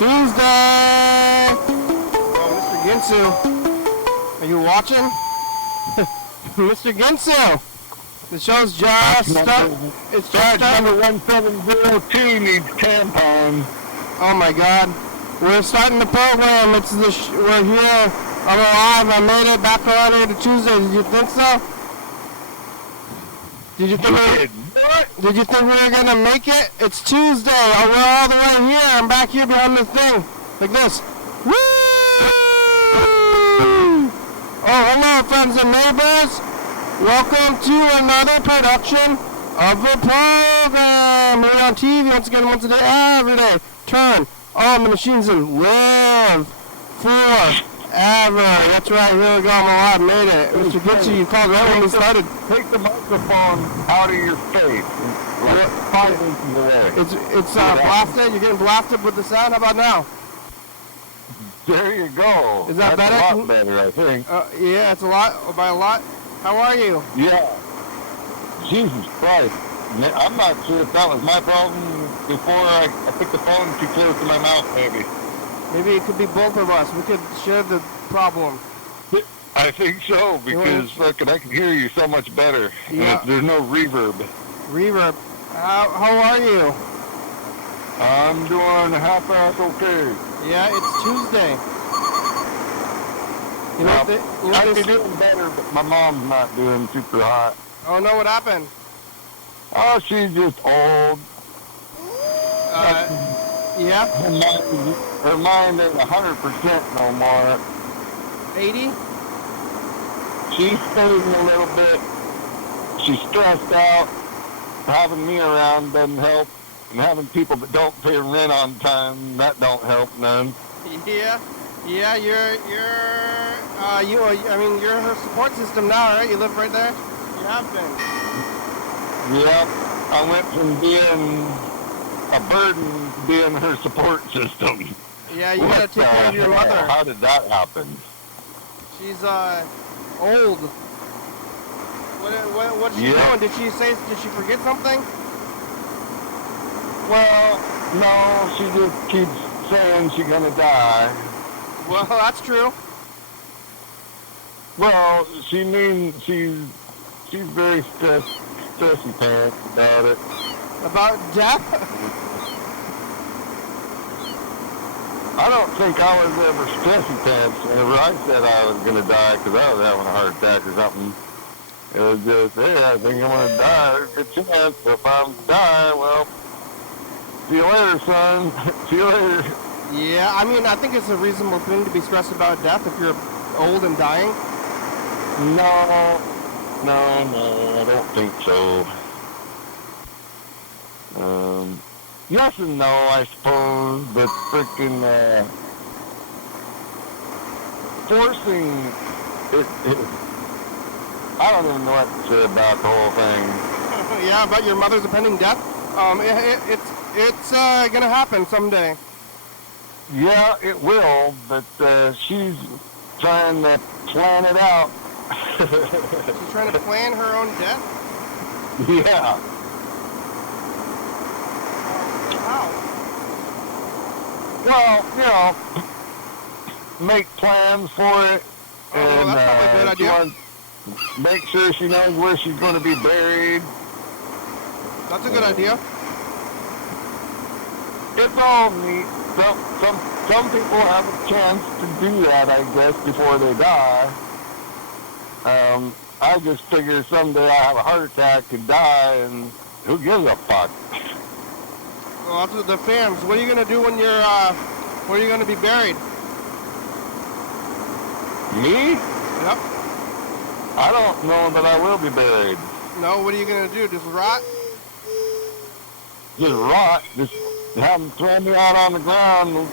Tuesday! Oh, Mr. Ginsu. Are you watching? Mr. Ginsu! The show's just started. It's just started. Number 1702 needs tampons. Oh my God. We're starting the program. It's we're here. I'm alive. I made it back around here to Tuesday. Did you think so? Did you think we were gonna make it? It's Tuesday. We're all the way here. I'm back here behind this thing. Like this. Woo! Oh, hello, friends and neighbors. Welcome to another production of the program. We're on TV once again, once a day, every day. Turn on the machines and live forever. That's right, here we go. I'm alive, made it. Mr. Gitchy, you called right when we started. Take the microphone out of your face. Like 5 inches away. It's blasted. You're getting blasted with the sound. How about now? There you go. Is that better? That's a lot better, I think. Yeah, it's a lot. By a lot. How are you? Yeah. Jesus Christ. I'm not sure if that was my problem before I put the phone too close to my mouth, maybe. Maybe it could be both of us. We could share the problem. I think so, because fucking I can hear you so much better. Yeah. There's no reverb. Reverb. How are you? I'm doing half-ass okay. Yeah, it's Tuesday. You know, I'd be doing better, but my mom's not doing super hot. Oh no, what happened? Oh, she's just old. Yeah? Her mind ain't 100% no more. 80? She's fading a little bit. She's stressed out. Having me around doesn't help. And having people that don't pay rent on time, that don't help none. Yeah. Yeah, you're her support system now, right? You live right there? You have been. Yep. I went from being a burden to being her support system. Yeah, you gotta take care of your mother. How did that happen? She's, old. What's she doing? Did she forget something? Well, no, she just keeps saying she's gonna die. Well, that's true. Well, she means she's very stressy pants about it. About death? I don't think I was ever stressy pants whenever I said I was going to die because I was having a heart attack or something. It was just, hey, I think I'm going to die. There's a good chance. If I'm dying, well, see you later, son. See you later. Yeah, I mean, I think it's a reasonable thing to be stressed about death if you're old and dying. No, I don't think so. Yes and no, I suppose, but freaking forcing it, I don't even know what to say about the whole thing. Yeah, about your mother's impending death? It's gonna happen someday. Yeah, it will, but she's trying to plan it out. She's trying to plan her own death? Yeah. How? Well, make plans for it. And that's probably a good idea. Make sure she knows where she's going to be buried. That's a good idea. It's all neat. Some people have a chance to do that, I guess, before they die. I just figure someday I have a heart attack and die, and who gives a fuck? Well, that's the fans. What are you gonna do when you're where are you gonna be buried? Me? Yep. I don't know that I will be buried. No, what are you gonna do? Just rot? Just rot. Just have them throw me out on the ground and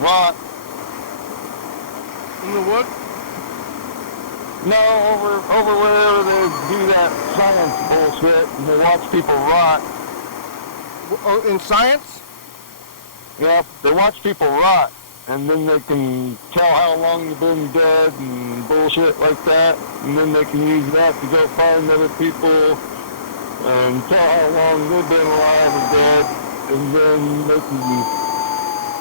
rot. In the wood? No, over wherever they do that science bullshit and they watch people rot. Oh, in science? Yeah, they watch people rot, and then they can tell how long you've been dead and bullshit like that, and then they can use that to go find other people and tell how long they've been alive or dead, and then they can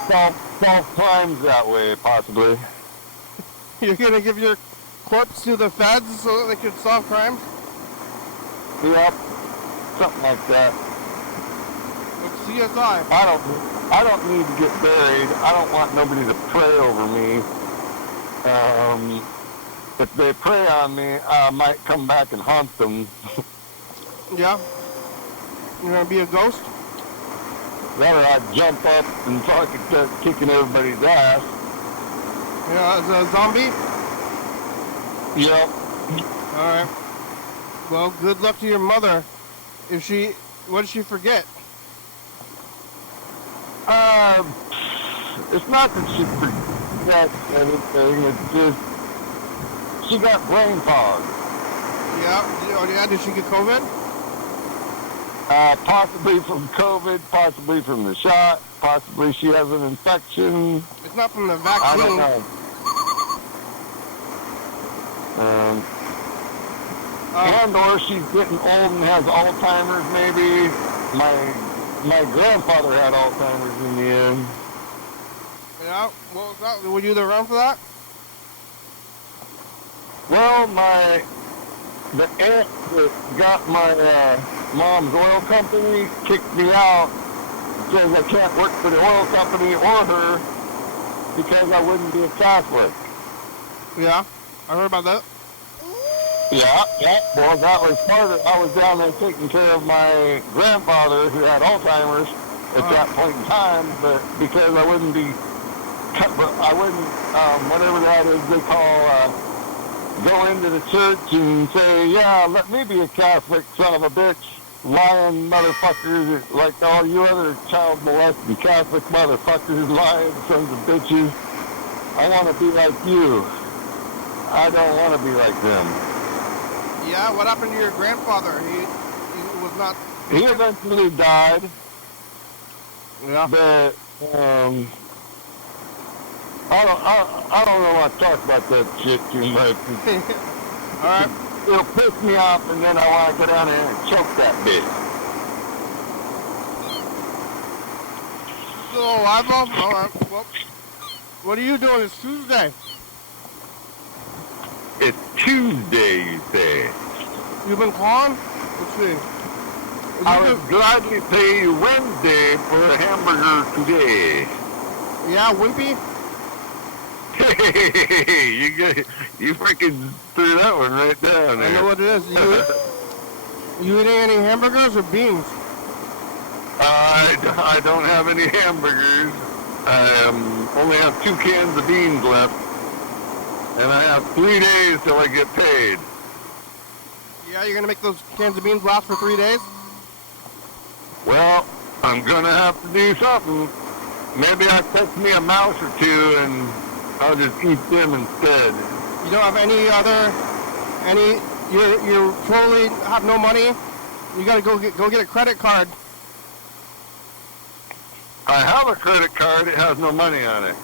solve crimes that way, possibly. You're gonna give your corpse to the feds so that they could solve crimes? Yep, something like that. Like CSI. I don't need to get buried. I don't want nobody to pray over me. If they prey on me, I might come back and haunt them. Yeah? You're gonna be a ghost? Then I'd jump up and so I could start kicking everybody's ass. Yeah, as a zombie? Yep. Alright. Well, good luck to your mother. What did she forget? It's not that she forgets anything, it's just, she got brain fog. Yeah? Oh, yeah? Did she get COVID? Possibly from COVID, possibly from the shot, possibly she has an infection. It's not from the vaccine. I don't know. And or she's getting old and has Alzheimer's maybe. My grandfather had Alzheimer's in the end. Yeah? What was that? Were you around for that? Well, the aunt that got my mom's oil company kicked me out because I can't work for the oil company or her because I wouldn't be a Catholic. Yeah, I heard about that. Yeah. Well, that was part of it. I was down there taking care of my grandfather who had Alzheimer's at that point in time, but because I wouldn't be, whatever that is they call, go into the church and say, yeah, let me be a Catholic son of a bitch, lying motherfuckers, like all you other child molesting Catholic motherfuckers, lying sons of bitches. I want to be like you. I don't want to be like them. Yeah, what happened to your grandfather? He was not... He eventually died. Yeah. But, I don't know what to talk about that shit too much. Alright. It'll piss me off and then I want to go down there and choke that bitch. Still alive, Bob? Alright, well, what are you doing? It's Tuesday. It's Tuesday, you say? You've been calling? Let's see. I would gladly pay you Wednesday for a hamburger today. Yeah, Wimpy? Hey, you freaking threw that one right down there. I know what it is. You eating any hamburgers or beans? I don't have any hamburgers. I only have 2 cans of beans left. And I have 3 days till I get paid. Yeah, you're going to make those cans of beans last for 3 days? Well, I'm going to have to do something. Maybe I'll catch me a mouse or 2 and I'll just eat them instead. You don't have you totally have no money? You got to go get a credit card. I have a credit card, it has no money on it.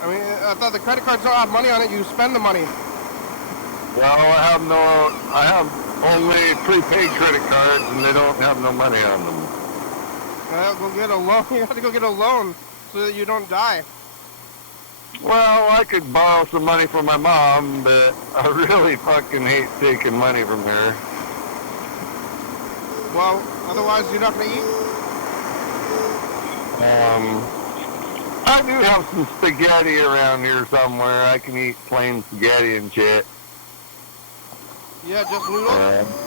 I mean, I thought the credit cards don't have money on it, you spend the money. Well, I have only prepaid credit cards and they don't have no money on them. Go get a loan. You have to go get a loan so that you don't die. Well, I could borrow some money from my mom, but I really fucking hate taking money from her. Well, otherwise you're not going to eat? I do have some spaghetti around here somewhere. I can eat plain spaghetti and shit. Yeah, just noodles?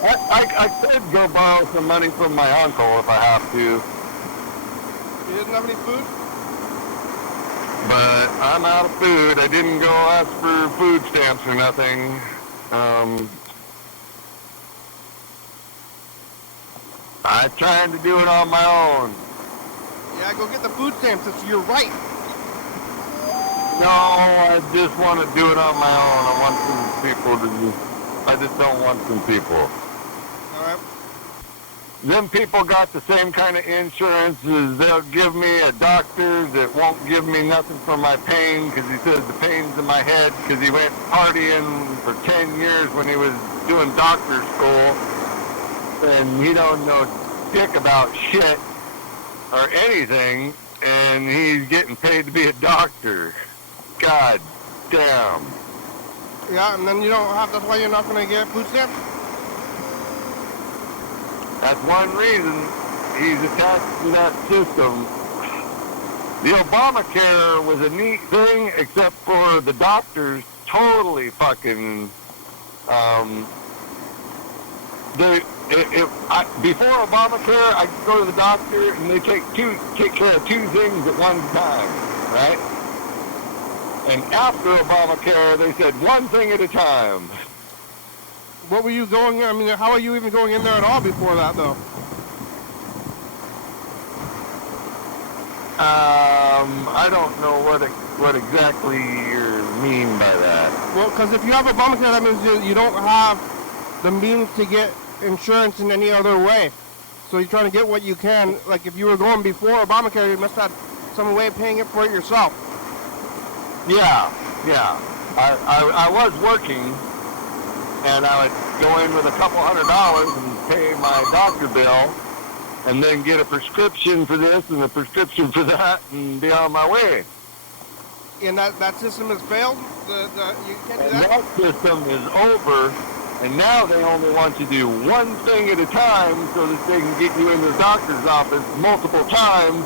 I could go borrow some money from my uncle if I have to. He doesn't have any food? But I'm out of food. I didn't go ask for food stamps or nothing. I'm trying to do it on my own. Yeah, go get the food stamps. It's your right. No, I just want to do it on my own. I just don't want some people. All right. Them people got the same kind of insurance as they'll give me a doctor that won't give me nothing for my pain because he says the pain's in my head because he went partying for 10 years when he was doing doctor school and he don't know dick about shit or anything and he's getting paid to be a doctor. God damn. Yeah, and then you don't have, that's why you're not going to get food stamps? That's one reason he's attached to that system. The Obamacare was a neat thing, except for the doctors totally fucking, before Obamacare, I could go to the doctor and they take care of two things at one time, right? And after Obamacare, they said one thing at a time. What were you going, I mean, how are you even going in there at all before that, though? I don't know what exactly you mean by that. Well, because if you have Obamacare, that means you don't have the means to get insurance in any other way. So you're trying to get what you can. Like if you were going before Obamacare, you must have some way of paying it for it yourself. Yeah. I was working, and I would go in with a couple $100 and pay my doctor bill, and then get a prescription for this and a prescription for that, and be on my way. And that system has failed? You can't do that? That system is over, and now they only want you to do one thing at a time so that they can get you in the doctor's office multiple times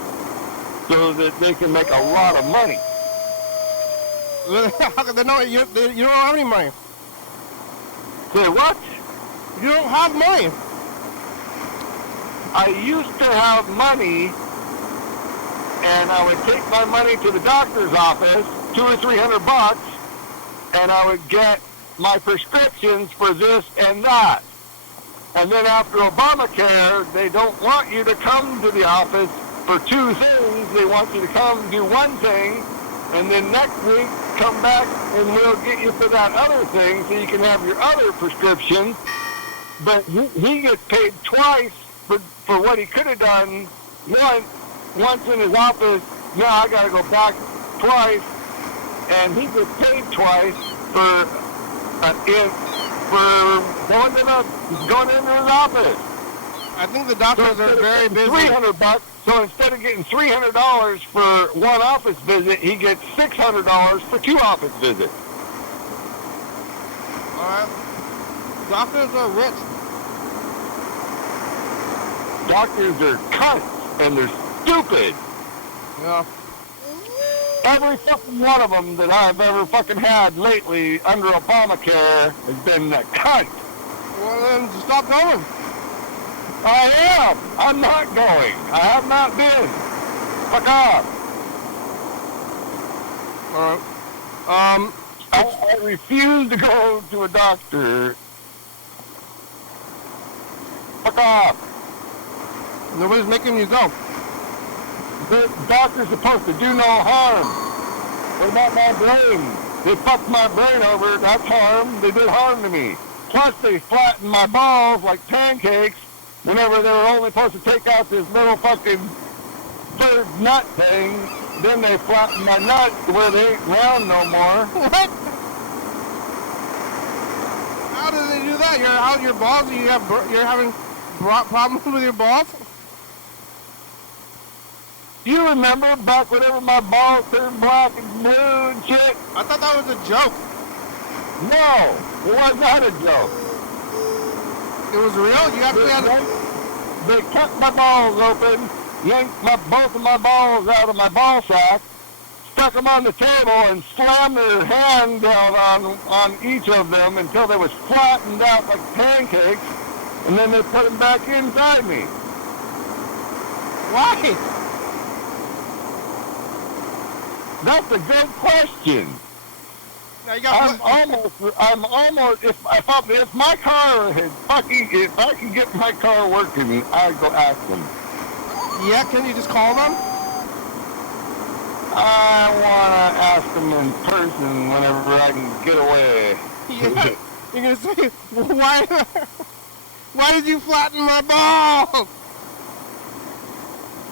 so that they can make a lot of money. You don't have any money. Say what? You don't have money. I used to have money, and I would take my money to the doctor's office, $200 or $300, and I would get my prescriptions for this and that. And then after Obamacare, they don't want you to come to the office for two things. They want you to come do one thing, and then next week come back and we'll get you for that other thing so you can have your other prescription. But he gets paid twice for what he could have done once in his office. Now I got to go back twice, and he gets paid twice for going into his office. I think the doctors are very busy. $300. So instead of getting $300 for one office visit, he gets $600 for two office visits. All right. Doctors are rich. Doctors are cunts, and they're stupid. Yeah. Every fucking one of them that I've ever fucking had lately under Obamacare has been a cunt. Well, then stop going. I am. I'm not going. I have not been. Fuck off. All right. I refuse to go to a doctor. Fuck off. Nobody's making you go. The doctor's supposed to do no harm. What about my brain? They fucked my brain over. That's harm. They did harm to me. Plus, they flattened my balls like pancakes whenever they were only supposed to take out this little fucking third nut thing. Then they flattened my nut to where they ain't round no more. What? How did they do that? Your balls? You're having problems with your balls? You remember back whenever my balls turned black and blue and shit? I thought that was a joke. No, it was not a joke. It was real? You actually had They cut my balls open, yanked both of my balls out of my ball sack, stuck them on the table, and slammed their hand down on each of them until they was flattened out like pancakes, and then they put them back inside me. Why? That's a good question. Now you got I'm almost, if my car had if I could get my car working, I'd go ask them. Yeah, can you just call them? I want to ask them in person whenever I can get away. Yeah. You're going to say, why did you flatten my balls?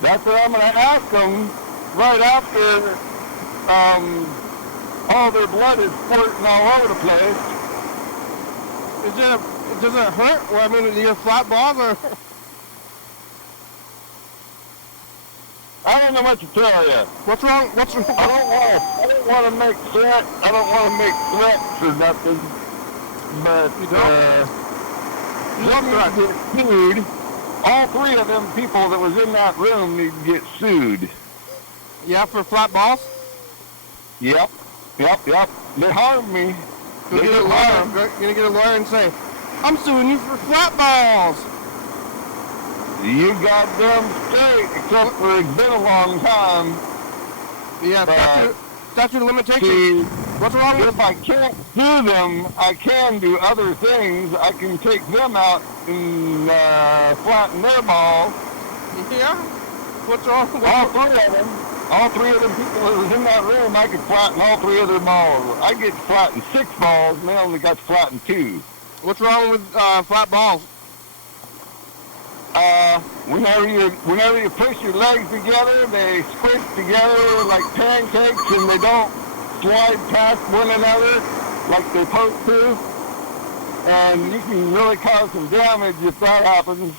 That's what I'm going to ask them right after all their blood is squirting all over the place. Does it hurt? Well, I mean, your flat balls are... I don't know what to tell you. What's wrong? What's wrong? I don't want to make threats. I don't want to make threats or nothing. But You don't? let me get sued. All three of them people that was in that room need to get sued. Yeah, for flat balls? Yep. They harmed me. Go get a lawyer. You're gonna get a lawyer and say, I'm suing you for flat balls. You got them straight, except for it's been a long time. Yeah, statute of limitations. See, What's wrong with if I can't sue them, I can do other things. I can take them out and flatten their balls. Yeah? What's wrong with All three of them people that was in that room, I could flatten all three of their balls. I get to flatten 6 balls, and they only got to flatten 2. What's wrong with flat balls? Whenever you push your legs together, they squish together like pancakes, and they don't slide past one another like they're supposed to. And you can really cause some damage if that happens.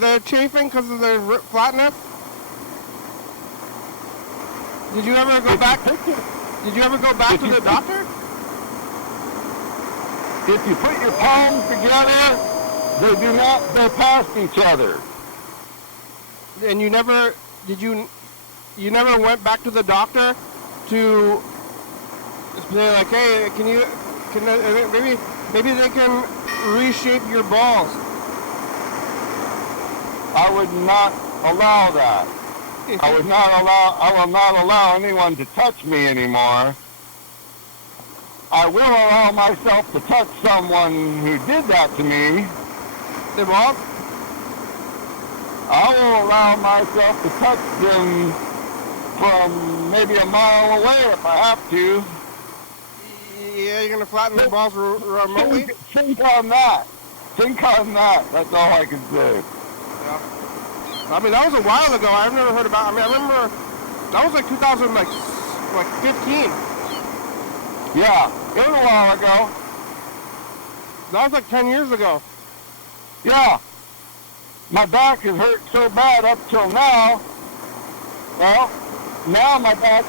They're chafing because of their flatness? Did you ever go back? Did you ever go back to the doctor? If you put your palms together, they do not go past each other. And you never never went back to the doctor to say like, hey, maybe they can reshape your balls. I would not allow that. I will not allow anyone to touch me anymore. I will allow myself to touch someone who did that to me. Their balls? I will allow myself to touch them from maybe a mile away if I have to. Yeah, you're gonna flatten their balls remotely? Think on that. That's all I can say. Yeah. I mean, that was a while ago. I've never heard about. I remember that was like 2015. Yeah, it was a while ago. That was like 10 years ago. Yeah. My back has hurt so bad up till now. Well, now my back's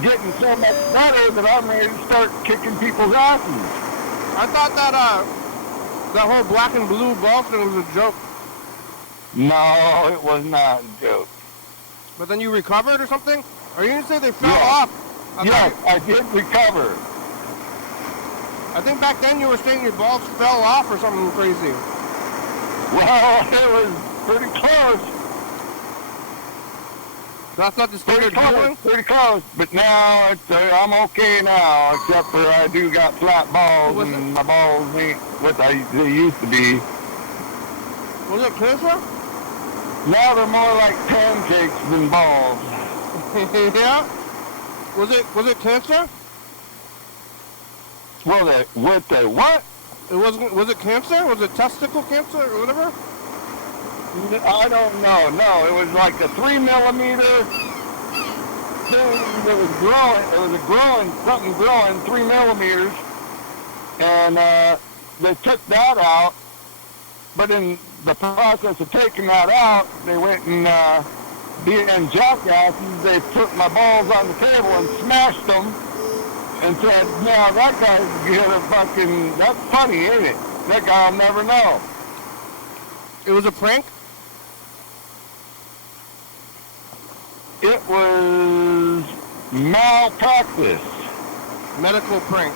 getting so much better that I'm ready to start kicking people's asses. I thought that whole black and blue ball thing was a joke. No, it was not a joke. But then you recovered or something? Or you didn't say they fell off? I did recover. I think back then you were saying your balls fell off or something crazy. Well, it was pretty close. That's not the standard feeling? Pretty close. But now I'm okay now, except for I do got flat balls, and my balls ain't what they used to be. Was it cancer? Now they're more like pancakes than balls. Yeah? Was it cancer? Well, what? Was it cancer? Was it testicle cancer or whatever? I don't know. No, it was like a 3mm thing that was growing. It was something growing 3mm, and they took that out. But in the process of taking that out, they went and being jackasses, they put my balls on the table and smashed them and said, "Now that guy's gonna fucking, that's funny, ain't it? That guy'll never know." It was a prank? It was malpractice. Medical prank.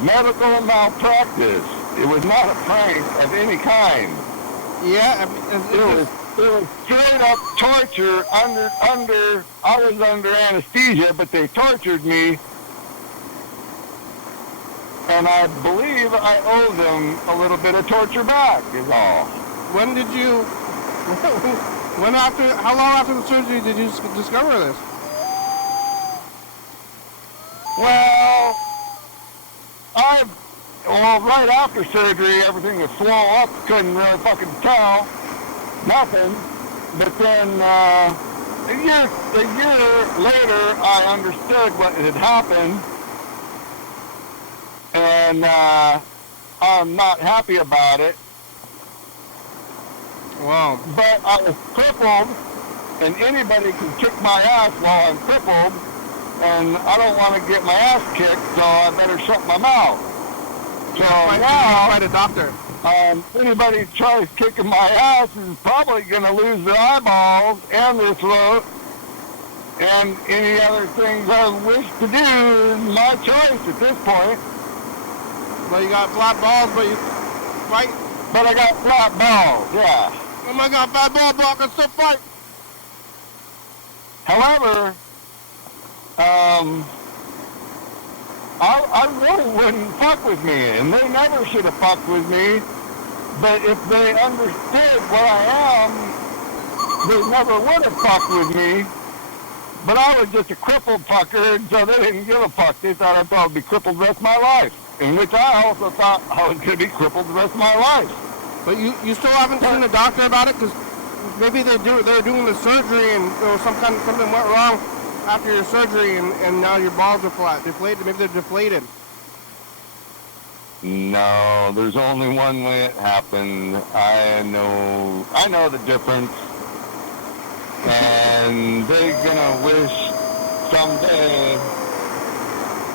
Medical malpractice. It was not a prank of any kind. Yeah, it was straight up torture I was under anesthesia, but they tortured me, and I believe I owe them a little bit of torture back, is all. When did you, how long after the surgery did you discover this? Well, right after surgery, everything was swole up, couldn't really fucking tell, nothing. But then a year later, I understood what had happened, and I'm not happy about it. Wow. But I was crippled, and anybody can kick my ass while I'm crippled, and I don't want to get my ass kicked, so I better shut my mouth. So now, By the doctor. anybody tries kicking my ass is probably going to lose their eyeballs and their throat, and any other things I wish to do is my choice at this point. Well, you got flat balls, but you fight. But I got flat balls, yeah. Oh my God, flat ball, but I can still fight. However, I really wouldn't fuck with me, and they never should have fucked with me. But if they understood what I am, they never would have fucked with me. But I was just a crippled fucker, and so they didn't give a fuck. They thought I'd probably be crippled the rest of my life, in which I also thought I was going to be crippled the rest of my life. But you still haven't seen a doctor about it? Because maybe they're doing the surgery and something went wrong after your surgery and now your balls are flat, deflated. Maybe they're deflated. No, there's only one way it happened. I know the difference. And they're gonna wish someday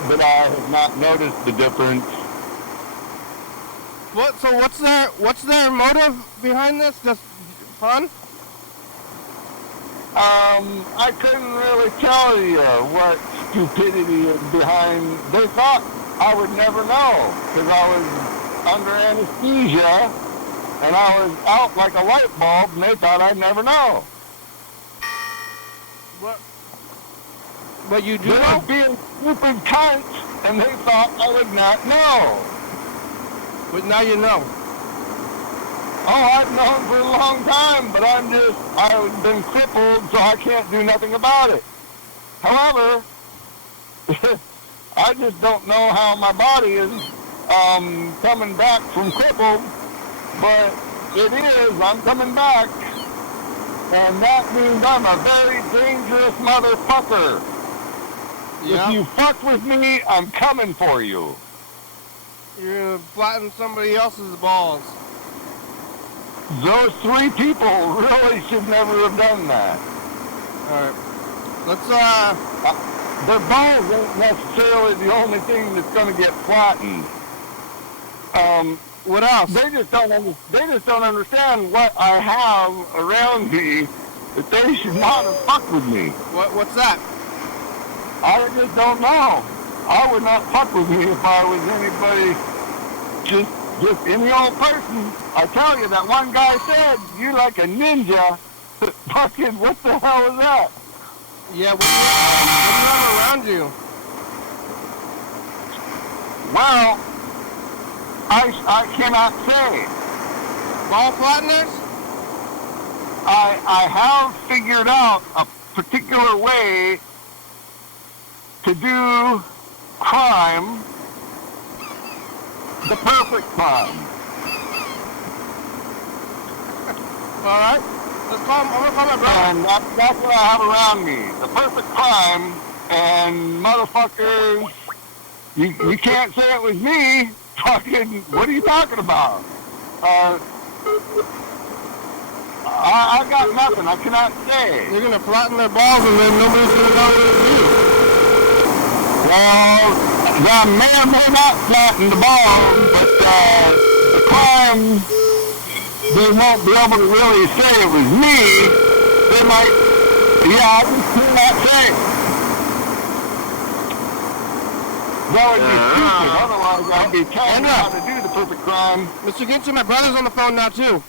that I have not noticed the difference. So what's their motive behind this? Just fun? I couldn't really tell you what stupidity is behind. They thought I would never know because I was under anesthesia and I was out like a light bulb, and they thought I'd never know. What? But you do They know? were being stupid cunts, and they thought I would not know. But now you know. Oh, I've known for a long time, but I've been crippled, so I can't do nothing about it. However, I just don't know how my body is coming back from crippled, but it is. I'm coming back, and that means I'm a very dangerous motherfucker. Yeah. If you fuck with me, I'm coming for you. You're gonna flatten somebody else's balls. Those three people really should never have done that. Alright. Let's Their balls ain't necessarily the only thing that's going to get flattened. what else? They just don't understand what I have around me that they should not have fucked with me. What's that? I just don't know. I would not fuck with me if I was anybody, just any old person. I tell you, that one guy said, "You're like a ninja." Fucking, what the hell is that? Yeah, what do you have around you? Well, I cannot say. Ball flatteners? I have figured out a particular way to do crime, the perfect crime. All right. I'm gonna call my brother. And that's what I have around me. The perfect crime, and motherfuckers, you can't say it was me. Fucking, what are you talking about? I got nothing. I cannot say. You're gonna flatten their balls and then nobody's gonna know what it is. Well, they may or may not flatten the balls, but the crime, they won't be able to really say it was me. They might, I just cannot say. That would be stupid. Otherwise, I'd be telling you how to do the perfect crime. Mr. Ginter, my brother's on the phone now too.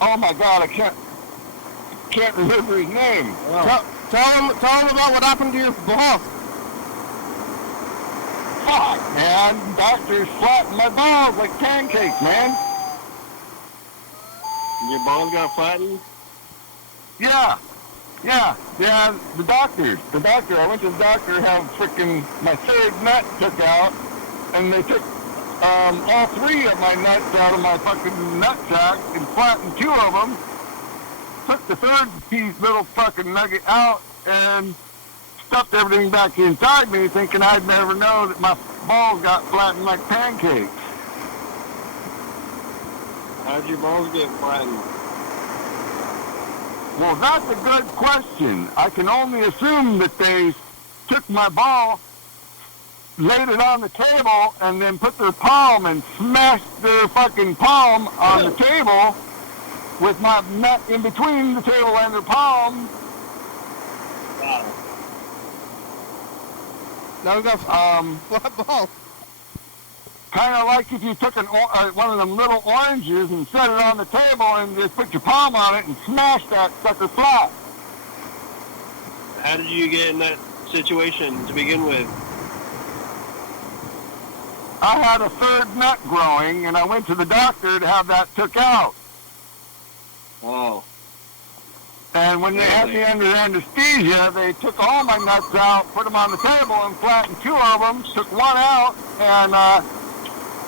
Oh my God, I can't remember his name. Oh. Tell him about what happened to your balls. Fuck, man. Doctors flattened my balls like pancakes, man. Your balls got flattened? Yeah, the doctor. I went to the doctor, have frickin' my third nut took out, and they took all three of my nuts out of my fucking nut sack and flattened two of them. Took the third little fucking nugget out and stuffed everything back inside me, thinking I'd never know that my balls got flattened like pancakes. How'd your balls get flattened? Well, that's a good question. I can only assume that they took my ball, laid it on the table, and then put their palm and smashed their fucking palm on the table with my nut in between the table and their palm. Wow. Now we got flat balls. Kind of like if you took one of them little oranges and set it on the table and just put your palm on it and smash that sucker flat. How did you get in that situation to begin with? I had a third nut growing, and I went to the doctor to have that took out. Oh. And when they had me under anesthesia, they took all my nuts out, put them on the table, and flattened two of them, took one out, and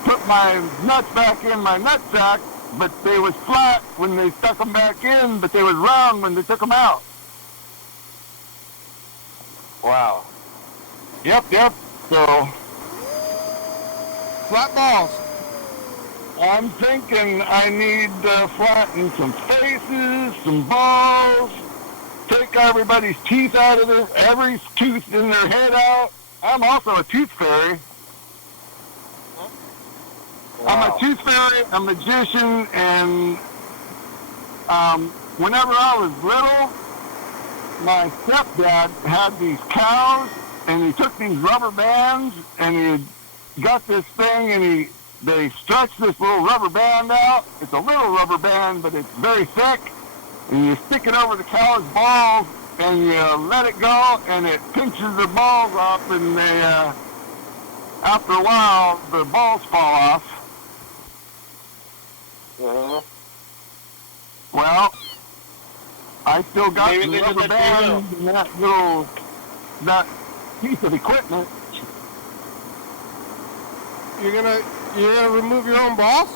put my nuts back in my nutsack, but they was flat when they stuck them back in, but they was round when they took them out. Wow. Yep. So Flat balls. I'm thinking I need to flatten some faces, some balls, take everybody's teeth out of every tooth in their head out. I'm also a tooth fairy. Wow. I'm a tooth fairy, a magician, and whenever I was little, my stepdad had these cows, and he took these rubber bands, and he got this thing, and they stretched this little rubber band out. It's a little rubber band, but it's very thick, and you stick it over the cow's balls, and you let it go, and it pinches the balls off, and they, after a while, the balls fall off. Uh-huh. Well, I still got Maybe the they did rubber that to you. band and that piece of equipment. You're gonna remove your own balls?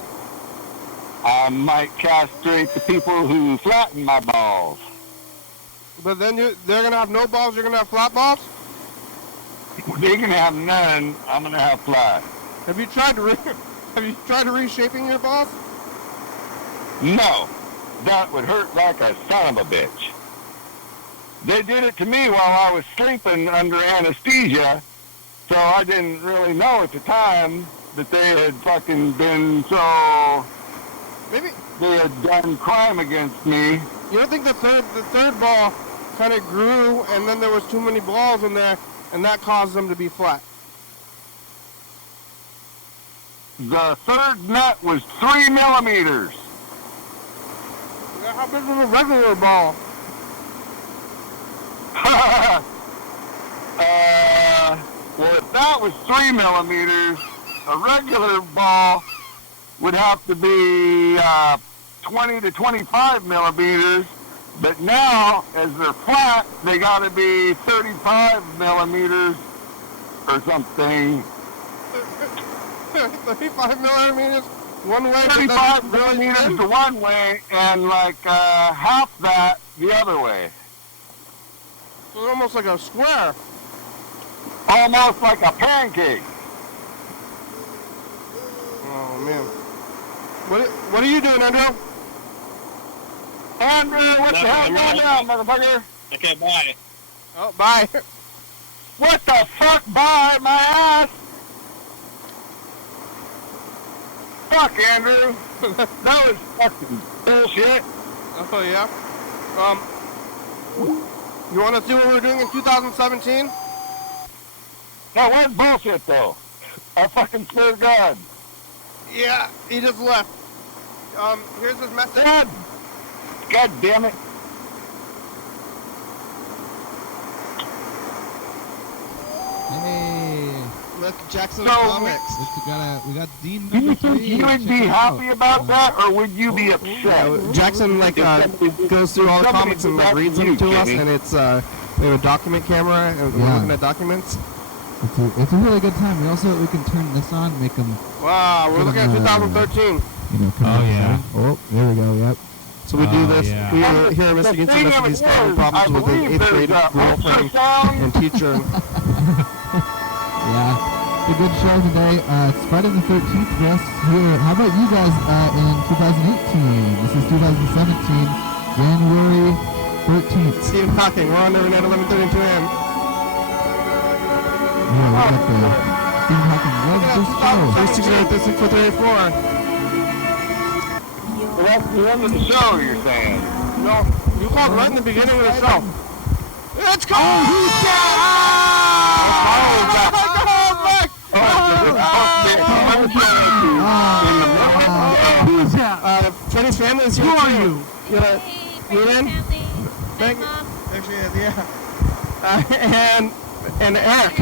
I might castrate the people who flatten my balls. But then they're gonna have no balls. You're gonna have flat balls. They're gonna have none. I'm gonna have flat. Have you tried reshaping your balls? No, that would hurt like a son of a bitch. They did it to me while I was sleeping under anesthesia, so I didn't really know at the time that they had fucking been so... Maybe. They had done crime against me. You don't think the third ball kind of grew, and then there was too many balls in there, and that caused them to be flat? The third nut was 3 millimeters. Yeah, how big was a regular ball? Well, if that was 3 millimeters, a regular ball would have to be 20 to 25 millimeters. But now, as they're flat, they got to be 35 millimeters or something. 35 millimeters one way. 35 millimeters to one way, and like half that the other way. So it's almost like a square. Almost like a pancake. Oh man. What are you doing, Andrew? Andrew, what the hell going on, motherfucker? Okay, bye. Oh, bye. What the fuck, bye, my ass? Fuck, Andrew. That was fucking bullshit. Oh yeah. You want to see what we were doing in 2017? That was bullshit, though. I fucking swear to God. Yeah, he just left. Here's his message. God damn it. Hey, Look, Jackson So, Comics. we got Dean Do you number think 3. you would be happy about that, or would you be upset? Jackson goes through all the comics and reads them to us, and it's we have a document camera and we're looking at documents. It's a really good time. We can turn this on, make them. Wow, we're looking at 2013. Oh yeah. Oh, there we go. Yep. So we do this. Yeah. We are here in Mr. Gibson has these family problems with his 8th grade girlfriend and teacher. Yeah. a good show today. It's Friday the 13th for us here. How about you guys in 2018? This is 2017, January 13th. Stephen Hawking, we're on there at 11:32 a.m. Yeah, we got the Stephen Hawking loves this show. 368-34. Well, that's the end of the show, you're saying? No, you called right in the beginning of the show. It's Carl! Who's that? Freddie's family is here. Who are you? You gonna meet in? Thank you. There she is, yeah. And Eric.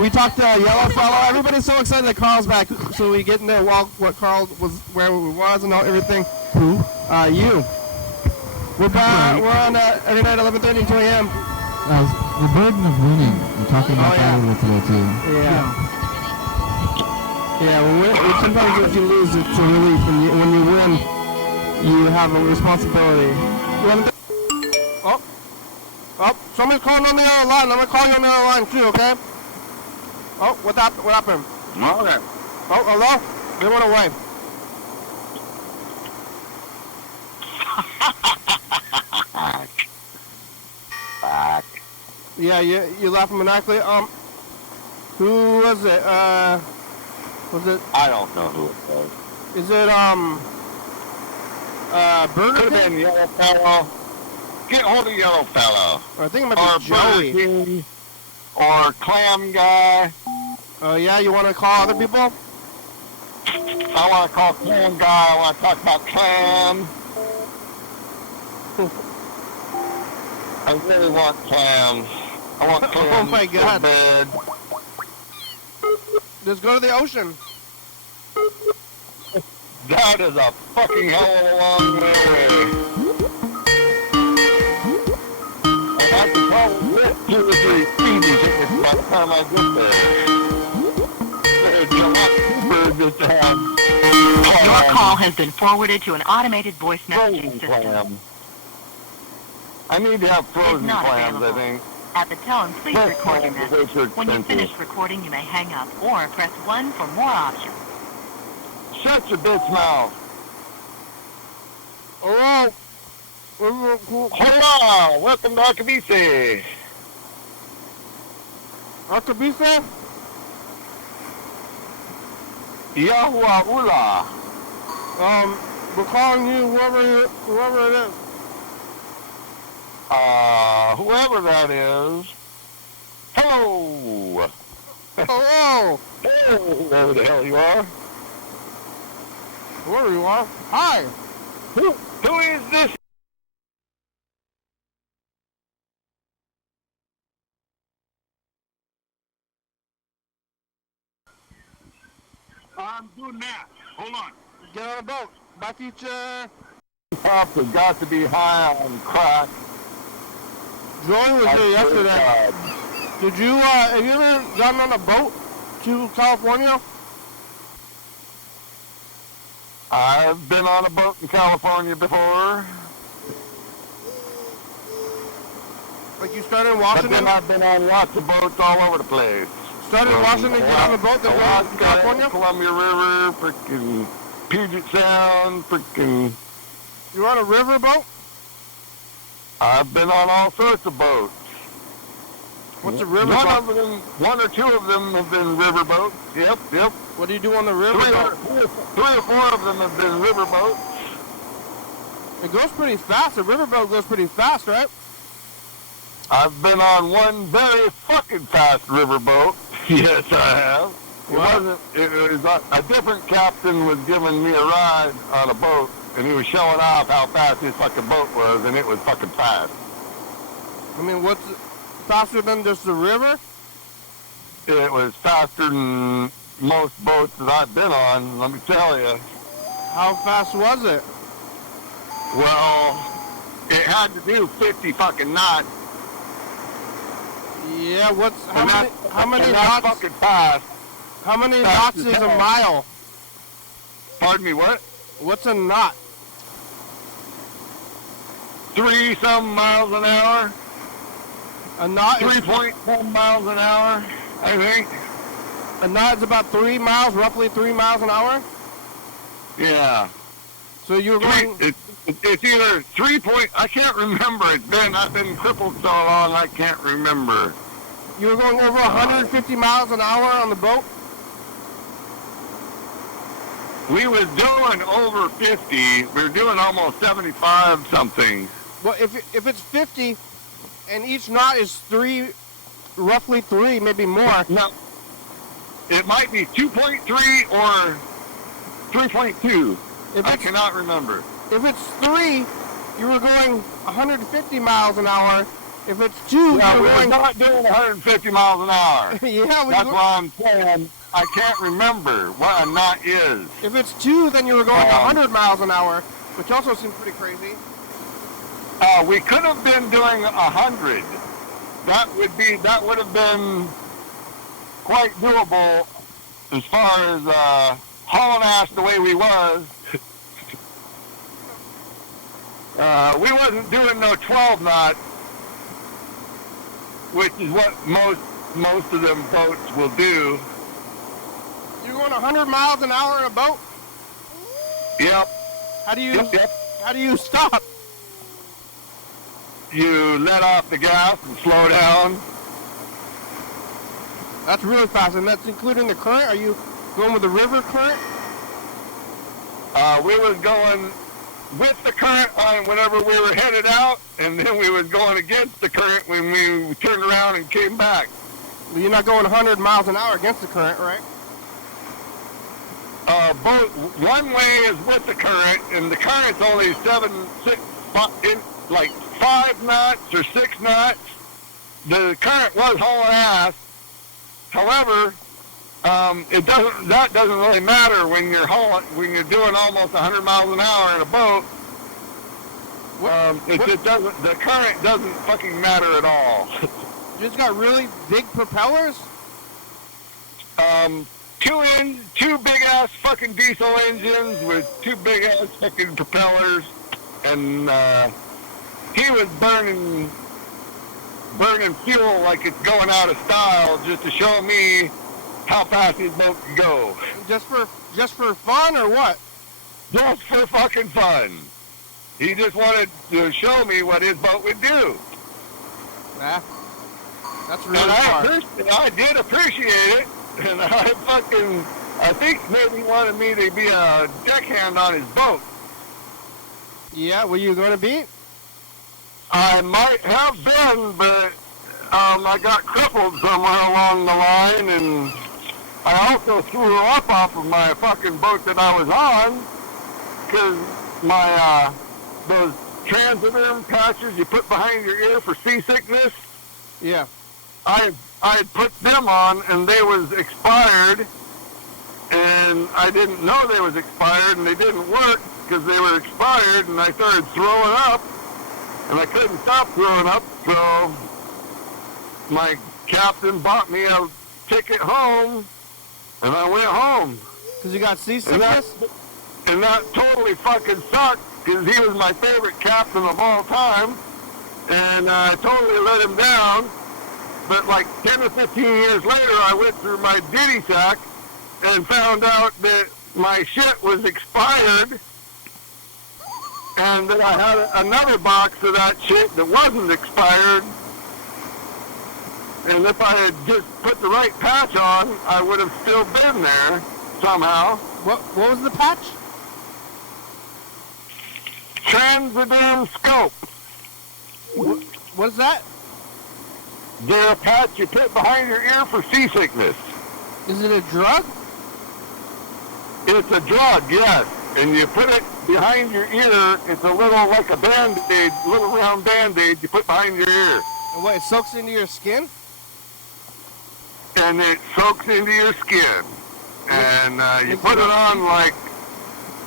We talked to Yellow Fellow. Everybody's so excited that Carl's back, so we get in there what Carl was, where he was, and all everything. Who? You. We're on every night 11:30 to 2 a.m. The burden of winning. We're talking about that a little today too. Yeah, sometimes if you lose, it's a relief. When you win, you have a responsibility. Somebody's calling on the other line. I'm going to call you on the other line too, okay? Oh, what happened? Okay. Oh, hello? They went away. Fuck. Yeah, you laughing maniacally. Who was it? Was it? I don't know who it was. Is it Burger Could have King? been Yellow Fellow. Get hold of Yellow Fellow. I think it might Or be Burger Joey. King. Or Clam Guy. Oh yeah, you want to call other people? I want to call Clam Guy. I want to talk about Clam. I really want clams. I want clams. Oh my God. So bad. Just go to the ocean. That is a fucking hell of a long way. I have to probably get 2 or 3 speedy tickets by the time I get there. There's a lot cheaper just to have Your call has been forwarded to an automated voice messaging frozen system. clams. I need to have frozen not clams, available. I think. At the tone, please Fresh record your clams are message. way too When you expensive. finish recording, you may hang up or press 1 for more options. Shut your bitch mouth. Hello. Hello, welcome to Arcabice. Arcabice? Yahua Ula. We're calling you whoever it is. Whoever that is. Hello. Hello. Hello, whoever the hell you are. Whoever you are. Hi. Who is this? I'm doing that. Hold on. Get on a boat. Bye, future. Pops have got to be high on crack. Joey was here yesterday. Did you, have you ever gotten on a boat to California? I've been on a boat in California before. Like you started in Washington? I've been on lots of boats all over the place. Started in Washington, get on a boat that went to California? Columbia River, frickin' Puget Sound, frickin'. You were on a river boat? I've been on all sorts of boats. What's a river boat? One or two of them have been river boats. Yep. What do you do on the river boat? 3 or 4 of them have been river boats. It goes pretty fast. A river boat goes pretty fast, right? I've been on one very fucking fast river boat. Yes, I have. It was a different captain was giving me a ride on a boat, and he was showing off how fast his fucking boat was, and it was fucking fast. I mean, what's faster than just the river? It was faster than most boats that I've been on, let me tell you. How fast was it? Well, it had to do 50 fucking knots. Yeah, how many and knots? that's fucking fast. How many Fast knots as is a hell. mile? Pardon me, what? What's a knot? 3-some miles an hour. A knot is 3.1 miles an hour, I think. A knot is about 3 miles, roughly 3 miles an hour? Yeah. So you were going... It's either 3 point... I can't remember. I've been crippled so long, I can't remember. You were going over 150 miles an hour on the boat? We was doing over 50. We were doing almost 75 something. Well, if it's 50 and each knot is roughly 3, maybe more. No. It might be 2.3 or 3.2. I cannot remember. If it's 3, you were going 150 miles an hour. If it's 2, you were going... not doing 150 miles an hour. Yeah, That's why I'm saying I can't remember what a knot is. If it's 2, then you were going 100 miles an hour, which also seems pretty crazy. We could have been doing 100. That would have been quite doable as far as hauling ass the way we was. We wasn't doing no 12 knot, which is what most of them boats will do. You're going 100 miles an hour in a boat? Yep. How do you stop? You let off the gas and slow down. That's really fast, and that's including the current? Are you going with the river current? We was going with the current on whenever we were headed out, and then we was going against the current when we turned around and came back. Well, you're not going 100 miles an hour against the current, right? Both one way is with the current, and the current's only 5 knots or 6 knots. The current was hauling ass. However, that doesn't really matter when you're doing almost 100 miles an hour in a boat. The current doesn't fucking matter at all. You just got really big propellers? Two big ass fucking diesel engines with 2 big ass fucking propellers, and he was burning fuel like it's going out of style just to show me how fast his boat can go. Just for fun or what? Just for fucking fun. He just wanted to show me what his boat would do. Nah, that's really smart. I did appreciate it, and I think maybe he wanted me to be a deckhand on his boat. Yeah, were you going to be? I might have been, but I got crippled somewhere along the line, and I also threw up off of my fucking boat that I was on, because my, those transderm patches you put behind your ear for seasickness, yeah, I had put them on, and they was expired, and I didn't know they was expired, and they didn't work because they were expired, and I started throwing up, and I couldn't stop throwing up, so my captain bought me a ticket home, and I went home. Because you got seasickness? And that totally fucking sucked, because he was my favorite captain of all time, and I totally let him down. But like 10 or 15 years later, I went through my ditty sack and found out that my shit was expired, and that I had another box of that shit that wasn't expired. And if I had just put the right patch on, I would have still been there somehow. What was the patch? Transderm scope. What's that? They're a patch you put behind your ear for seasickness. Is it a drug? It's a drug, yes. And you put it behind your ear. It's a little like a Band-Aid, little round Band-Aid you put behind your ear. And what, it soaks into your skin? And it soaks into your skin. And you put it on like,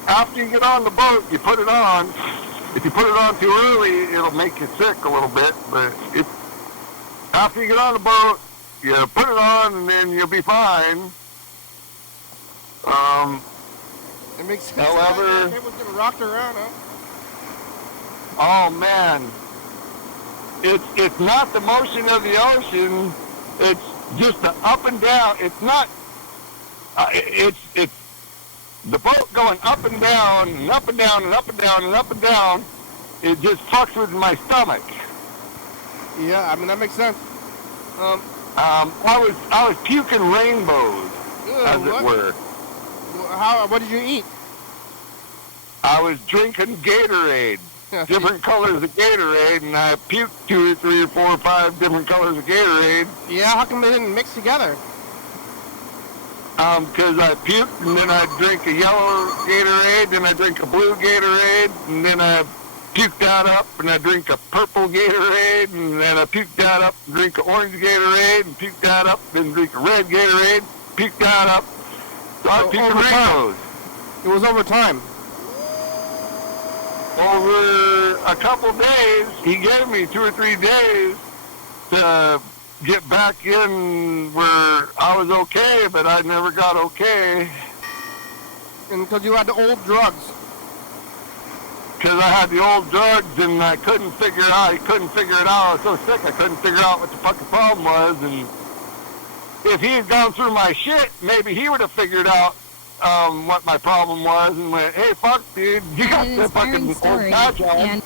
after you get on the boat, you put it on. If you put it on too early, it'll make you sick a little bit. But after you get on the boat, you put it on and then you'll be fine. It makes sense. However, it was getting rocked around, huh? Oh man, it's not the motion of the ocean. It's just the up and down. It's not it's the boat going up and down and up and down and up and down and up and down. It just fucks with my stomach. Yeah, I mean that makes sense. I was puking rainbows, as it were. What did you eat? I was drinking Gatorade, different colors of Gatorade, and I puked 2 or 3 or 4 or 5 different colors of Gatorade. Yeah, how come they didn't mix together? Because I puked, and then I drink a yellow Gatorade, then I drink a blue Gatorade, and then I puke that up, and I drink a purple Gatorade, and then I puke that up, and drink an orange Gatorade, and puke that up, then drink a red Gatorade, puke that up. So I puked rainbows. It was over time. Over a couple days, he gave me 2 or 3 days to get back in where I was okay, but I never got okay. And because you had the old drugs. Because I had the old drugs and I couldn't figure it out. I was so sick I couldn't figure out what the fucking problem was. And if he had gone through my shit, maybe he would have figured out what my problem was and went, hey, fuck, dude, you got the fucking old patch on.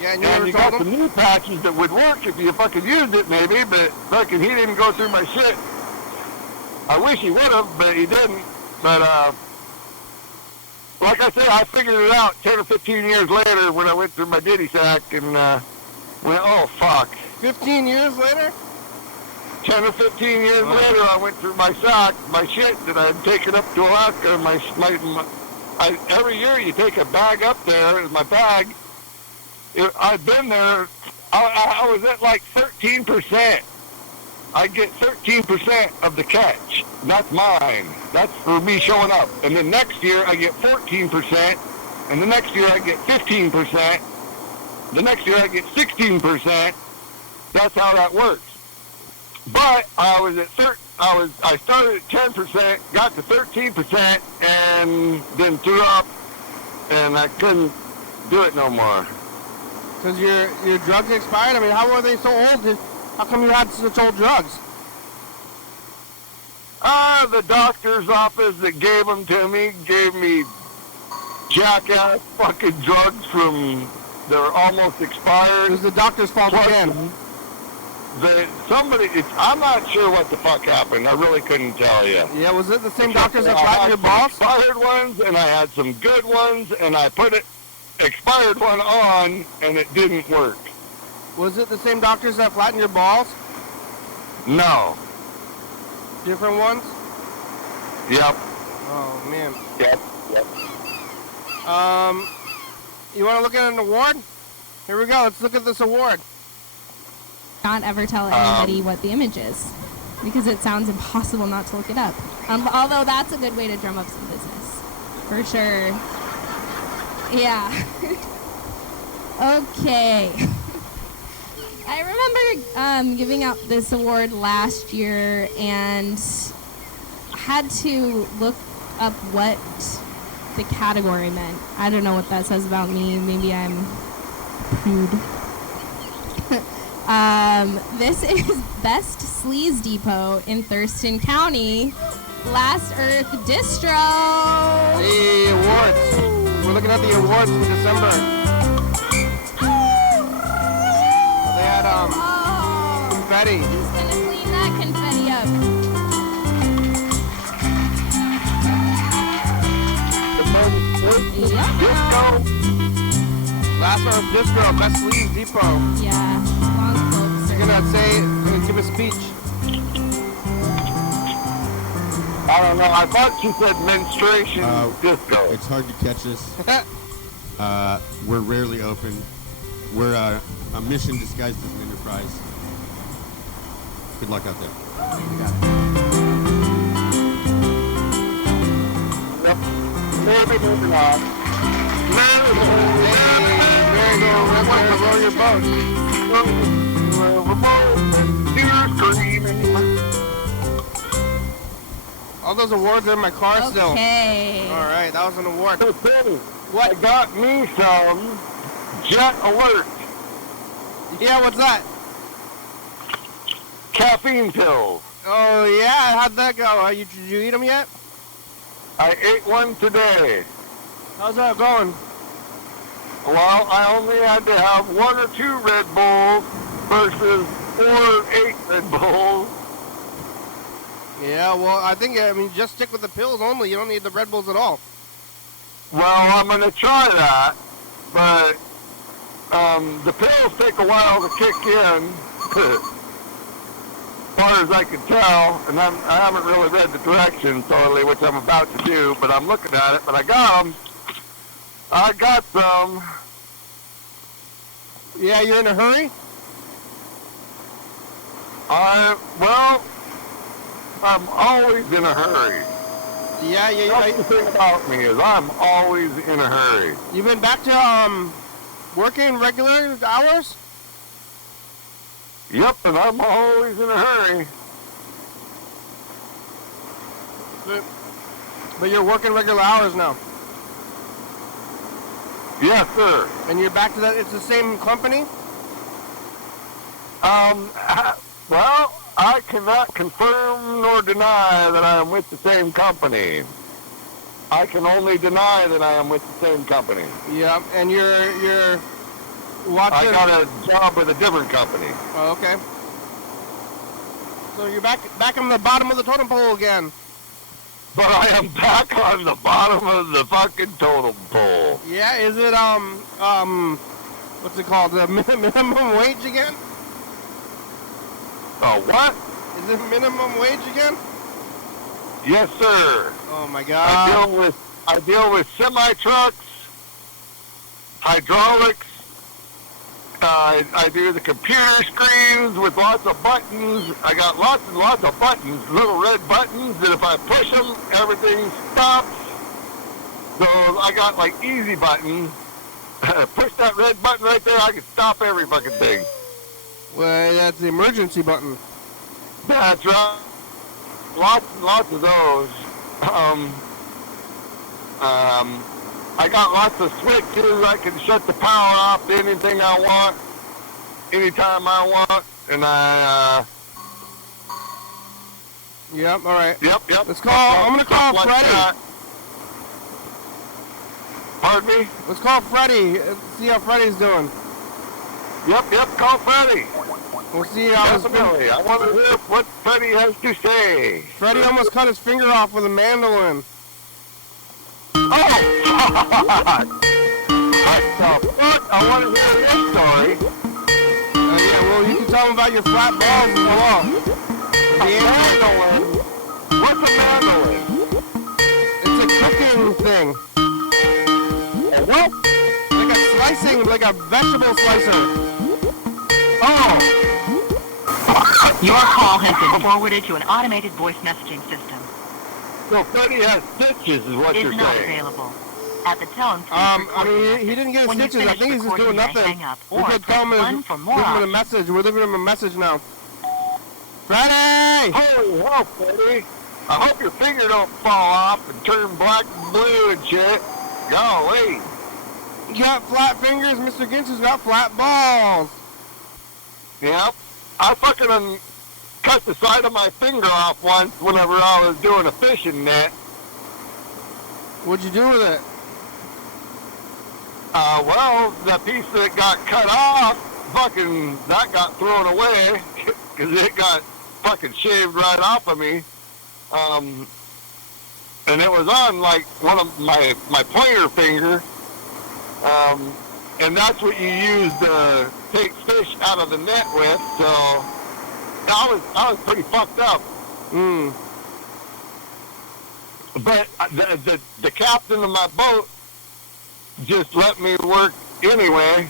Yeah, and you got some new patches that would work if you fucking used it, maybe, but fucking he didn't go through my shit. I wish he would have, but he didn't. But, like I said, I figured it out 10 or 15 years later when I went through my ditty sack and went, oh, fuck. 15 years later? 10 or 15 years later, I went through my sack, my shit that I had taken up to Alaska. Every year you take a bag up there, my bag. I've been there, I was at like 13%. I get 13% of the catch. That's mine. That's for me showing up. And then next year I get 14%. And the next year I get 15%. The next year I get 16%. That's how that works. But I was at I started at 10%, got to 13%, and then threw up, and I couldn't do it no more. Because your drugs expired? I mean, how were they so old? How come you had such old drugs? The doctor's office that gave them to me gave me jackass fucking drugs that are almost expired. It was the doctor's fault again. I'm not sure what the fuck happened. I really couldn't tell you. Yeah, was it the same doctors that flattened your balls? Expired ones, and I had some good ones, and I put it expired one on, and it didn't work. Was it the same doctors that flattened your balls? No. Different ones? Yep. Oh, man. Yep. You want to look at an award? Here we go. Let's look at this award. Not ever tell anybody what the image is, because it sounds impossible not to look it up. Although that's a good way to drum up some business, for sure. Yeah. Okay. I remember giving out this award last year, and I had to look up what the category meant. I don't know what that says about me. Maybe I'm prude. This is Best Sleaze Depot in Thurston County. Last Earth Distro. Hey, awards. We're looking at the awards for December. They had confetti. Who's gonna clean that confetti up? Disco. Last Earth Distro, Best Sleaze Depot. Yeah, long folks. You're gonna give a speech. I don't know. I thought she said menstruation disco. It's hard to catch us. We're rarely open. We're a mission disguised as an enterprise. Good luck out there. You got it. Yep. Maybe not. There you go, Rick. Row your boat. All those awards are in my car still. Okay. All right, that was an award. What got me some Jet Alert Yeah, what's that? caffeine pills. Oh, yeah? How'd that go? Did you eat them yet? I ate one today. How's that going? Well, I only had to have 1 or 2 Red Bulls versus 4 or 8 Red Bulls. Yeah, well, I mean, just stick with the pills only. You don't need the Red Bulls at all. Well, I'm going to try that, but the pills take a while to kick in, as far as I can tell, and I haven't really read the directions totally, which I'm about to do, but I'm looking at it, but I got them. I got some. Yeah, you're in a hurry? Well, I'm always in a hurry. Yeah, That's the thing about me is I'm always in a hurry. You've been back to working regular hours? Yep, and I'm always in a hurry. But you're working regular hours now. Yes, sir. And you're back to that, it's the same company? Well, I cannot confirm nor deny that I am with the same company. I can only deny that I am with the same company. Yeah, and you're watching... I got a job with a different company. Oh, okay. So you're back on the bottom of the totem pole again. But I am back on the bottom of the fucking totem pole. Yeah, is it, what's it called, the minimum wage again? What? Is it minimum wage again? Yes, sir. Oh my God. I deal with semi-trucks, hydraulics. I do the computer screens with lots of buttons. I got lots and lots of buttons, little red buttons that if I push them, everything stops. So I got like easy buttons. Push that red button right there, I can stop every fucking thing. Well, that's the emergency button. That's right. Lots and lots of those. I got lots of switches. I can shut the power off to anything I want, anytime I want, and Yep, all right. Yep. I'm gonna call like Freddie. That. Pardon me? Let's call Freddie. See how Freddie's doing. Yep, call Freddie. We'll see how his Definitely. I want to hear what Freddie has to say. Freddie almost cut his finger off with a mandolin. Oh! I want to hear this story. Yeah, well, you can tell him about your flat balls as well. A mandolin? What's a mandolin? It's a cooking thing. A what? Like a vegetable slicer. Oh! Your call has been forwarded to an automated voice messaging system. So Freddie has stitches is what you're Is not saying. available. At the tone, I mean, he didn't get his When you stitches. I finish think he's just recording, doing you may nothing. hang up We or could press tell him one for more give him a options. message. We're leaving him a message now. Freddie! Holy hell, Freddie. I hope your finger don't fall off and turn black and blue and shit. Golly. You got flat fingers. Mr. Ginsu's got flat balls. Yep. I fucking cut the side of my finger off once whenever I was doing a fishing net. What'd you do with it? Well, the piece that got cut off, that got thrown away because it got fucking shaved right off of me. And it was on like one of my pointer finger. And that's what you use to take fish out of the net with. So I was pretty fucked up. But the captain of my boat just let me work anyway.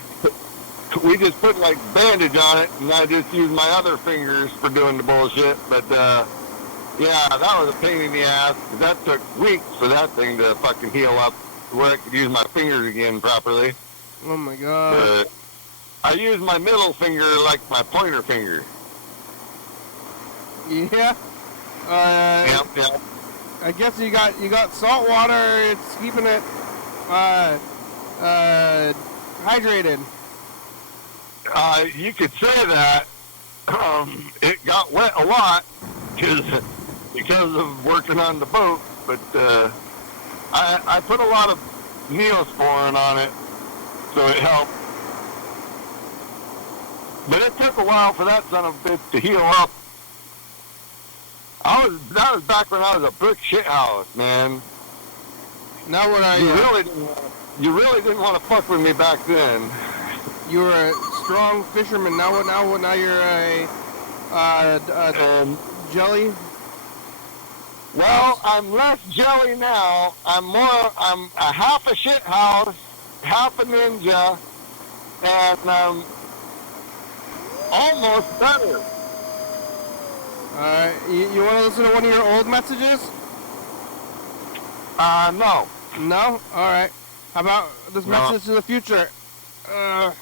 We just put like bandage on it, and I just used my other fingers for doing the bullshit. But yeah, that was a pain in the ass. That took weeks for that thing to fucking heal up where I could use my fingers again properly. Oh my God. I use my middle finger like my pointer finger. Yeah. Yep. I guess you got salt water. It's keeping it hydrated. You could say that. It got wet a lot, because of working on the boat. But I put a lot of Neosporin on it, so it helped. But it took a while for that son of a bitch to heal up. That was back when I was a brick shit house, man. Now what are you? You really didn't want to fuck with me back then. You were a strong fisherman. Now what? Now you're a jelly. Well, I'm less jelly now. I'm a half a shit house, half a ninja, and I'm almost better. Alright, you want to listen to one of your old messages? No. No? Alright. How about this message to the future? I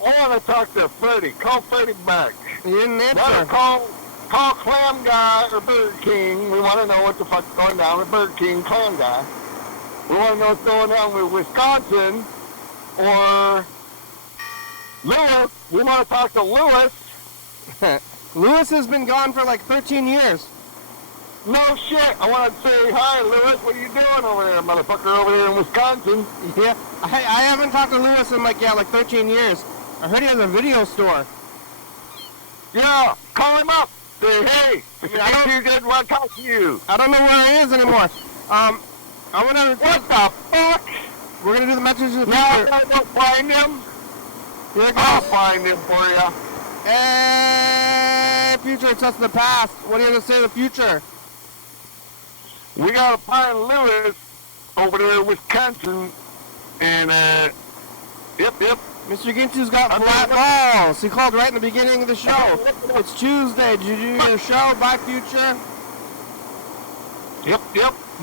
want to talk to Freddie. Call Freddie back. You didn't answer. Let her call Clam Guy or Burger King. We want to know what the fuck's going down with Burger King, Clam Guy. We want to know what's going on with Wisconsin or Lewis. We want to talk to Lewis. Lewis has been gone for like 13 years. No shit. I want to say, hi, Lewis. What are you doing over there, motherfucker, over there in Wisconsin? Yeah. I haven't talked to Lewis in like 13 years. I heard he has a video store. Yeah. Call him up. Say, hey, I too good want to talk to you. I don't know where he is anymore. I'm gonna... What the fuck? We're gonna do the message of the Now future. I don't find him. Here it I'll goes. find him for you. Hey, future, it's us the past. What are you gonna say to the future? We gotta find Lewis over there in Wisconsin, and yep. Mr. Ginsu's got flat balls. He called right in the beginning of the show. It's Tuesday. Did you do your show? Bye, future. Yep.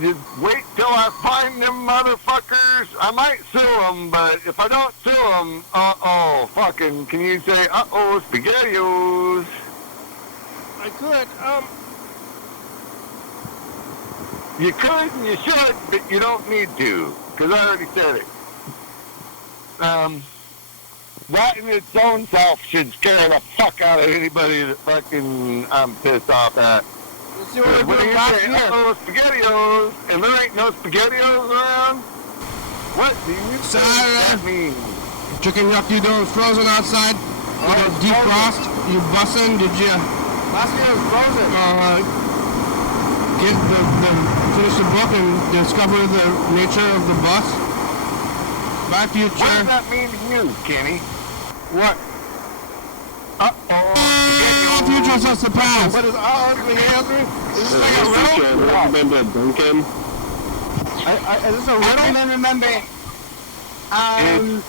Just wait till I find them motherfuckers. I might sue them, but if I don't sue them, fucking, can you say, SpaghettiOs? I could. You could and you should, but you don't need to, because I already said it. That in its own self should scare the fuck out of anybody that fucking I'm pissed off at. Let's see what we're When doing you last say, year. SpaghettiOs, and there ain't no SpaghettiOs around, what do you think that means? Chicken yuck you doing frozen outside? Defrost? You bussin'? Did you? Last year it was frozen. Finish the book and discover the nature of the bus. Bye, future. What does that mean to you, Kenny? What? SpaghettiOs. Future's us the past. What is spaghetti? Is this like a riddle? Remember Duncan? Is this a riddle? Remember,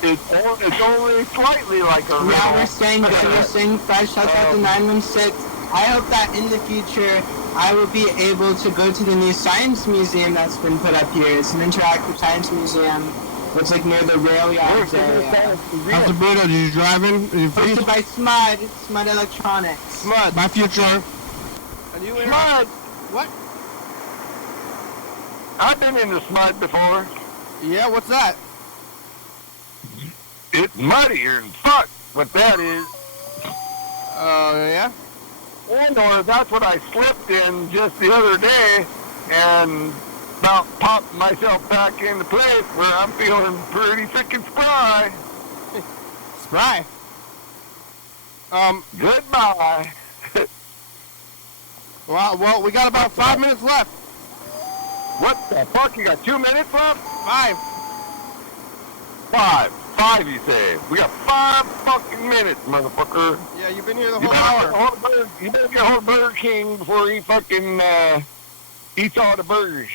It's only slightly like a riddle. yeah, we're staying fresh. Shout out to 916. I hope that in the future I will be able to go to the new science museum that's been put up here. It's an interactive science museum. It's like near the rail yards area. How's the burrito? Did you drive in? Did you freeze? Hosted by Smud Electronics. Smud. Bye, future. And you Smud! What? I've been into Smud before. Yeah, what's that? It's muddier than fuck, what that is. Yeah? Or that's what I slipped in just the other day, and about popped myself back into place where I'm feeling pretty freaking spry. Spry. Goodbye. Well, we got about 5 minutes left. What the fuck? You got 2 minutes left? 5. 5, you say. We got 5 fucking minutes, motherfucker. Yeah, you've been here the You whole hour. better get hold of Burger King before he fucking eats all the burgers.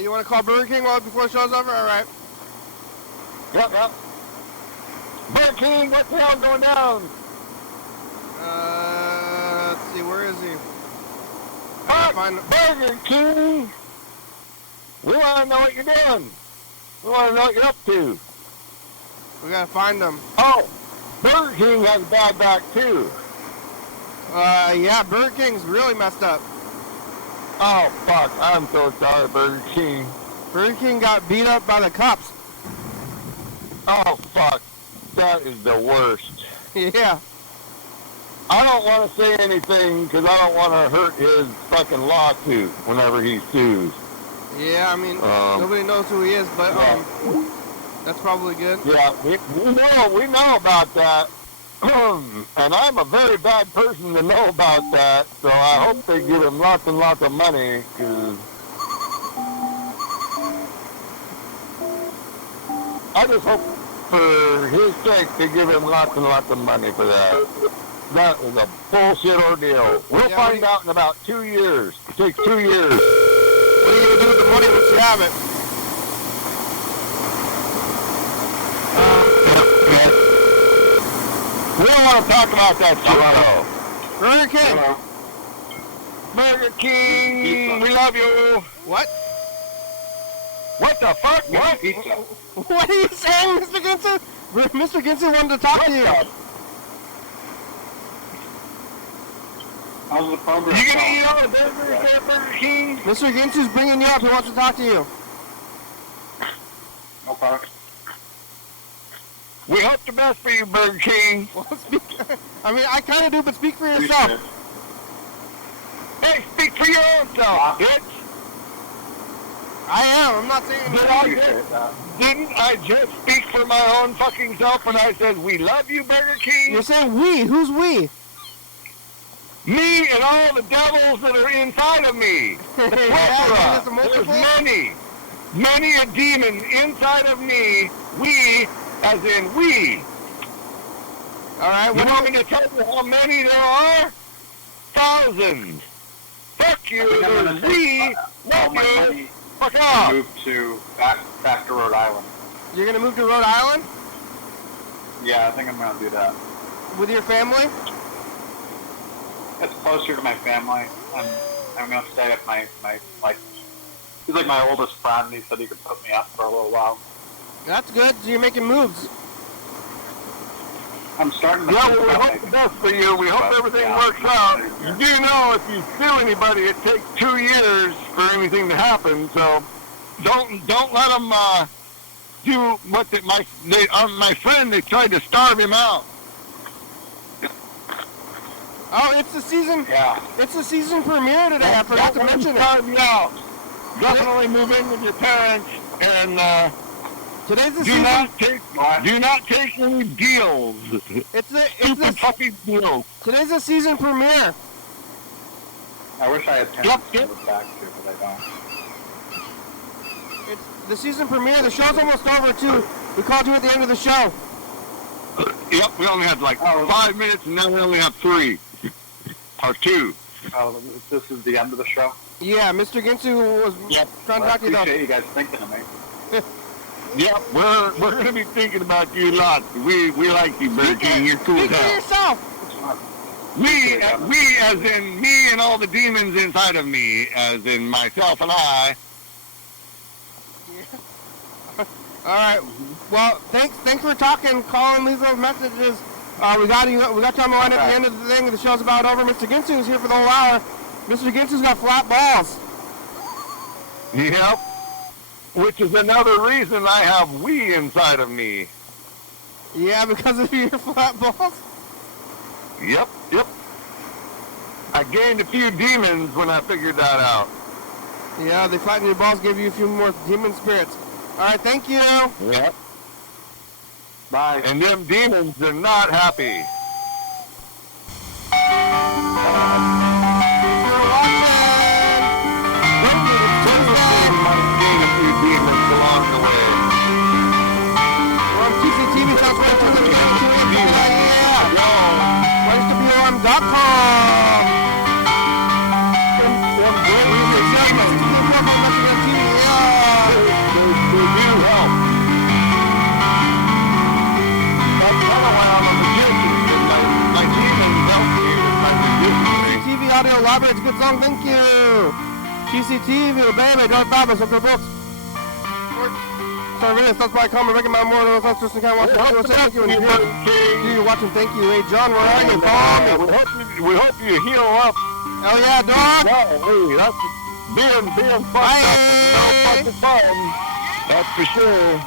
You want to call Burger King before the show's over? All right. Yep. Burger King, what the hell going down? Let's see, where is he? Burger King! We want to know what you're doing. We want to know what you're up to. We gotta find him. Oh, Burger King has a bad back too. Yeah, Burger King's really messed up. Oh, fuck. I'm so sorry, Burger King. Burger King got beat up by the cops. Oh, fuck. That is the worst. Yeah. I don't want to say anything because I don't want to hurt his fucking lawsuit whenever he sues. Yeah, I mean, nobody knows who he is, but that's probably good. Yeah, we know about that. And I'm a very bad person to know about that, so I hope they give him lots and lots of money, because I just hope for his sake they give him lots and lots of money for that. That is a bullshit ordeal. We'll find out in about 2 years. It takes 2 years. What are you going to do with the money once you have it? We don't want to talk about that shit, though. Burger King. Burger King, we love you. What? What the fuck? What? What are you saying, Mr. Ginsu? Mr. Ginsu wanted to talk to you. How's the progress? You gonna eat all the burgers at Burger King? Mr. Ginsu's bringing you up. He wants to talk to you. Okay. We hope the best for you, Burger King. Well, I mean, I kind of do, but speak for yourself. Hey, speak for your own self, bitch. I am. I'm not saying Didn't I just speak for my own fucking self when I said we love you, Burger King? You're saying we. Who's we? Me and all the devils that are inside of me. The plethora. There's many a demon inside of me. We, as in we. All right. You want me to tell you how many there are? Thousands. Fuck you. There's we. Love you. Fuck off. Move to back to Rhode Island. You're gonna move to Rhode Island Yeah, I think I'm gonna do that. with your family? It's closer to my family, and I'm gonna stay at my he's like my oldest friend. He said he could put me up for a little while. That's good. So you're making moves. I'm starting to. Yeah, well, we hope the best for you. We hope everything works out. You do know if you sue anybody, it takes 2 years for anything to happen. So don't let them do what my friend. They tried to starve him out. Oh, it's the season. Yeah. It's the season premiere today. I forgot to mention it. Starve you out. Definitely move in with your parents and. Today's the Do season. not take any deals. It's the Stupid fucking deals. Today's the season premiere. I wish I had parents to move back to, but I don't. It's the season premiere. The show's almost over too. We called you at the end of the show. Yep, we only had like 5 minutes, and now we only have 3 or 2. Oh, this is the end of the show. Yeah, Mr. Ginsu was trying to talk to you. I appreciate you guys thinking of me. Yep, we're gonna be thinking about you a lot. We like you, Burger King. You're cool as Speak for hell. yourself. We as in me and all the demons inside of me, as in myself and I. All right. Well, thanks for talking. Call and leave those messages. We got you on the line at the end of the thing. The show's about over. Mr. Ginsu is here for the whole hour. Mr. Ginsu's got flat balls. Yep. Which is another reason I have we inside of me. Yeah, because of your flat balls. Yep. I gained a few demons when I figured that out. Yeah, they flattened your balls, gave you a few more demon spirits. All right, thank you. Yep. Bye. And them demons are not happy. Demons along the way. We're on TCTV, South Thurston County. PlaceToBeAlarmed.com. They do help. That's kind of why I'm a magician, because my demons help me with my magician. TV Audio Library, it's a good song, thank you. TCTV, baby, don't stop us, okay, books. Sorry, really, that's why I come and recommend more than those Thurston County watching. Thank you, and you're watching, thank you. Hey, John, where are you? Call me. We hope you heal up. Hell yeah, dog. Yeah, hey, that's being fucked up. No fucking fun. That's for sure.